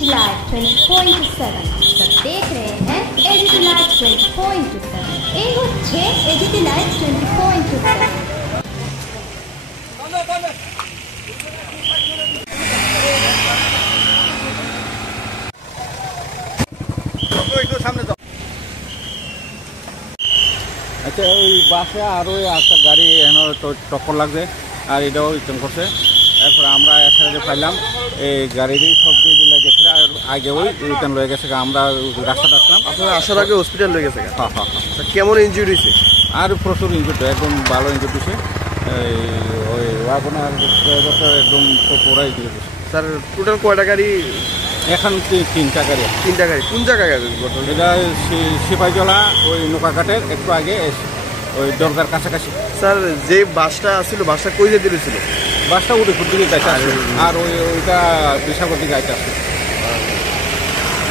AGT live 20.7 सब देख रहे हैं एजीटी लाइव 20.7 এই হচ্ছে एजीटी लाइव 20.7 আচ্ছা ওই বাসে আর ওই একটা গাড়ি এখানে টক্কর লাগছে আর এটাও রিটার্ন করছে এরপরে আমরা একসাথে পাইলাম এই গাড়িরই সব দিয়ে দিলে গেছে আর আগে ওই রিটার্ন লয়ে গেছে আমরা রাস্তাটা আসলাম আপনারা আসার আগে হসপিটাল লয়ে গেছে হ্যাঁ হ্যাঁ হ্যাঁ কেমন ইনজুরি হয়েছে আর প্রচুর ইনজুরি একদম ভালো ইনজুরি হয়েছে ওই আপনার ড্রাইভারটা একদম পুরা ইনজুরি হয়েছে স্যার টোটাল কয়টা গাড়ি এখন তিনটা গাড়ি কোন জায়গায় এটা সিপাহীজলা ওই নৌকাঘাটের একটু আগে ওই দরগার কাছাকাছি স্যার যে বাসটা ছিল বাসটা কই যেতে ছিল বাসটা উঠে দিকে যাইতে আসছে আর ওইটা বিশাগর দিকে যাইতে আসছে